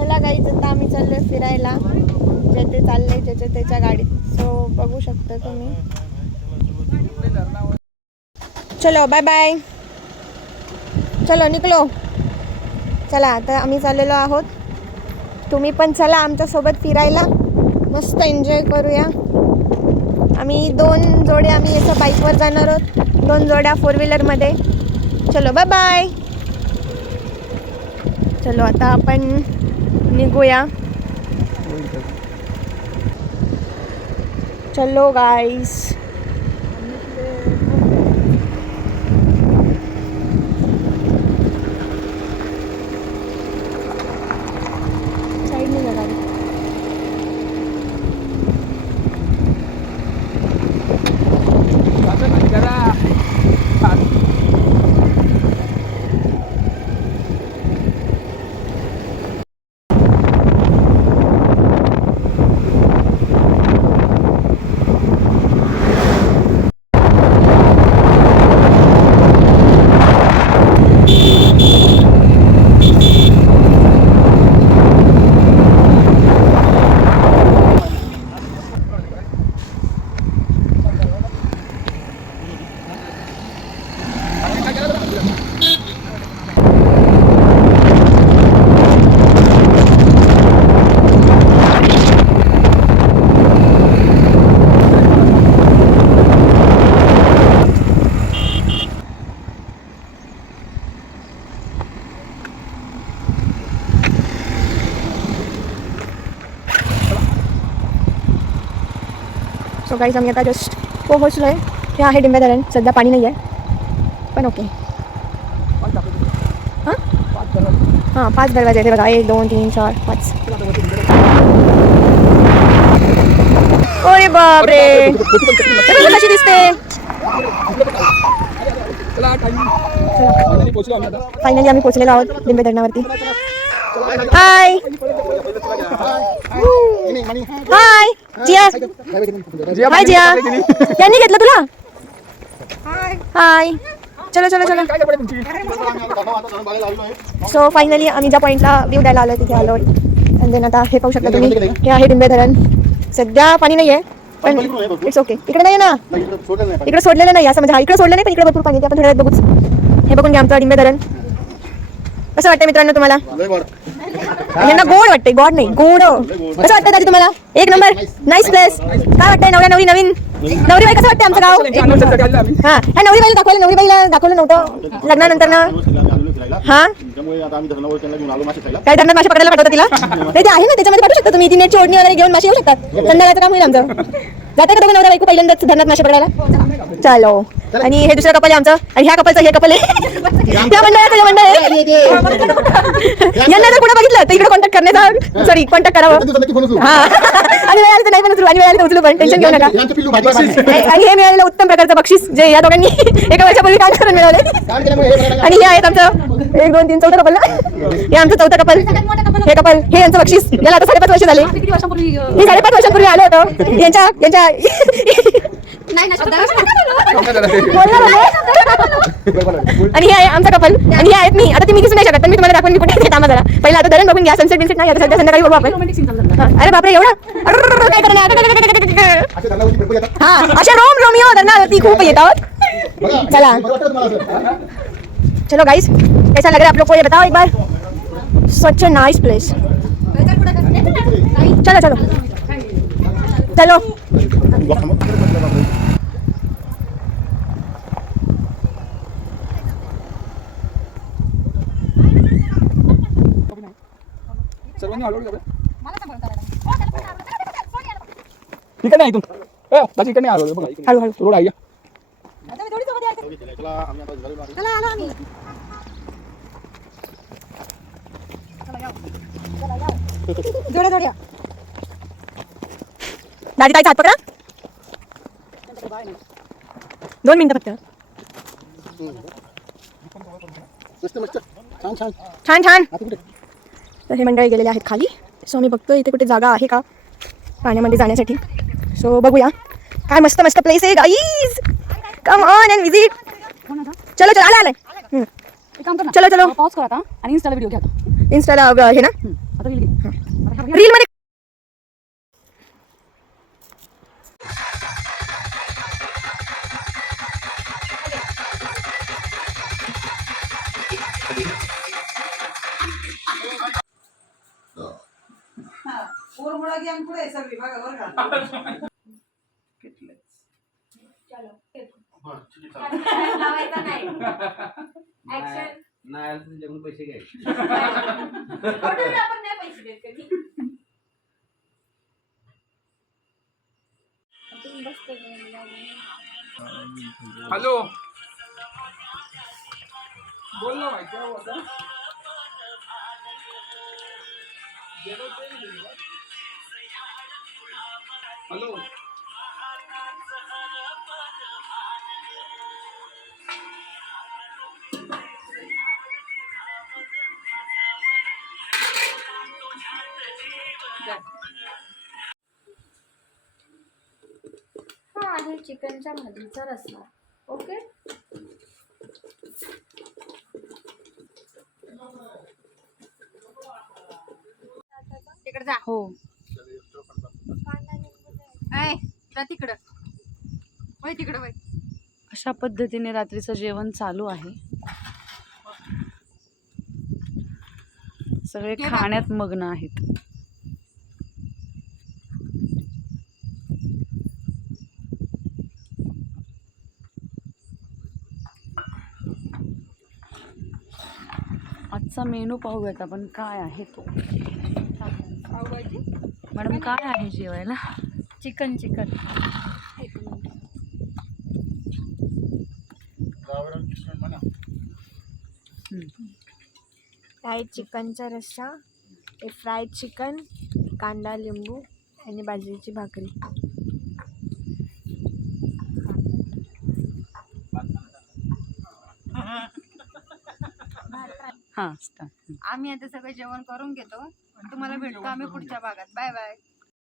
चला गाईच आता आम्ही चाललोय फिरायला. जेथे चाललंय ज्याच्या त्याच्या गाडीत. सो बघू शकता तुम्ही. चलो बाय बाय चलो निघलो चला आता आम्ही चाललेलो आहोत. तुम्ही पण चला आमच्यासोबत फिरायला. मस्त एन्जॉय करूया. आम्ही दोन जोड्या आम्ही असं बाईकवर जाणार आहोत. दोन जोड्या फोर व्हीलरमध्ये चलो बाय बाय चलो आता आपण निघूया. चलो गाईस साईडने जा गाडी सो गाईज आम्ही आता जस्ट पोहोचलो आहे हे आहे डिंबे धरण. सध्या पाणी नाही आहे पण ओके हां? हां पाच दरवाजे आहेत. बघा एक दोन तीन चार पाच. बापरे. कशी दिसते. फायनली आम्ही पोहोचलेलो आहोत लिंबे धरणावरती. हाय हाय जिया. हाय जिया. यांनी घेतलं तुला? हाय. चलो चलो चलो. सो फायनली आम्ही ज्या पॉईंटला व्ह्यू द्यायला आलो तिथे आलो आणि देन आता हे पाहू शकता तुम्ही हे आहे डिंबे धरण सध्या पाणी नाही आहे पण इट्स ओके इकडे नाही आहे ना? इकडे सोडलेलं नाही असं म्हणजे हा. इकडे सोडलं नाही पण इकडे भरपूर पाणी आहे. ते आपण थोड्या वेळात बघूच. हे बघून घ्या आमचं डिंबे धरण कसं वाटतं मित्रांनो तुम्हाला? यांना गोड वाटते गॉड नाही गोड. कसं वाटतं दादी तुम्हाला? एक नंबर. नाईस प्लेस काय वाटतंय नवऱ्या नवरी नवीन? नवरी बाई कसं वाटतं आमचं गाव? हा ह्या नवरी बाईला दाखवलं नवरी बाईला दाखवलं नव्हतं लग्नानंतर ना? हा? काय धरणात मासे पकडायला पाठवता तिला? नाही ते आहे ना त्याच्यामध्ये पाठवू शकता तुम्ही. ती नेटची ओढणी वगैरे घेऊन मासे येऊ शकतात. संध्याकाळचं काम होईल आमचं. जाते का दोघं नवरा बायको? पहिल्यांदाच धरणात मासे पकडायला? चालो. आणि हे दुसरं कपल आहे आमचं. आणि ह्या कपलचं हे कपल आहे. त्या मंडळाचं हे मंडळ आहे. यांना जर कुठं बघितलं तर इकडे कॉन्टॅक्ट करण्याचा सॉरी कॉन्टॅक्ट करावं. हा. आणि वेळ आलं तर नाही पण उचलू आणि वेळ आलं तर उचलू पण. टेन्शन घेऊ नका. आणि हे मिळालेलं उत्तम प्रकारचं बक्षीस जे या दोघांनी एका वर्षापूर्वी काम करून मिळवले आणि हे आहेत आमचं एक दोन तीन चौथा कपल हे आमचं चौथा कपल. हे कपल हे यांचं बक्षीस. याला आता साडेपाच वर्ष झाले. हे साडेपाच वर्षापूर्वी आलं होतं. यांच्या यांच्या आणि हे आहे आमचं कपल. आणि हे आहेत मी. आता ते मी दिसू नाही शकत पण मी तुम्हाला दाखवून मी कुठे येते जरा. पहिला आता धरण बघून घ्या. सनसेट बिनसेट नाही आता सध्या संध्याकाळी बघू आपण. अरे बापरे एवढा? काय करणार? हा अशा रोम रोमिओ धरणावरती खूप येतात बघा, चला. चलो गाइस कैसा लग रहा है आप लोग को? ये बताओ एक बार. सच ए नाइस प्लेस चलो चलो. चलो. सर्वांनी हळूहळू जाऊया. इकडे नाही. इथून. ए, दाजी इकडे नाही हळूहळू बघा. इकडे. हळूहळू. रोड आहे या. चला, आम्ही आता झालो ना. दादी ताईचा हात पकडा. दोन मिनिटं फक्त. मस्त मस्त. छान छान. छान छान. आता कुठे? तर हे मंडळी गेलेले आहेत खाली. सो आम्ही बघतो इथे कुठे जागा आहे का? पाण्यामध्ये जाण्यासाठी. सो बघूया. काय मस्त मस्त प्लेस आहे guys come on and visit चलो चलो आला आलाय. चलो, चलो. पॉज कर आणि इन्स्टाला व्हिडिओ घ्या. इन्स्टाला हे ना? लावायचा नाही. ऍक्शन नाही आलं तुझ्याकडून पैसे घ्यायचे. फोटोग्राफर नाही पैसे देत कधी. हॅलो. बोल ना भाई क्या हुआ था हॅलो. हा आहे चिकनच्या भाजीचा रस्सा. ओके? तिकडे जा. हो. ऐ जा तिकडं. वय तिकडं वय. अशा पद्धतीने रात्रीचं जेवण चालू आहे. सगळे. खाण्यात मग्न आहेत. आजचा मेनू पाहूयात आपण काय आहे तो. मॅडम काय आहे जेवायला? Chicken chicken. आहे चिकनचा रस्सा हे फ्राईड चिकन कांदा लिंबू आणि बाजरीची भाकरी. हां आम्ही आता सगळं जेवण करून घेतो. तुम्हाला भेटतो आम्ही पुढच्या भागात. Bye bye.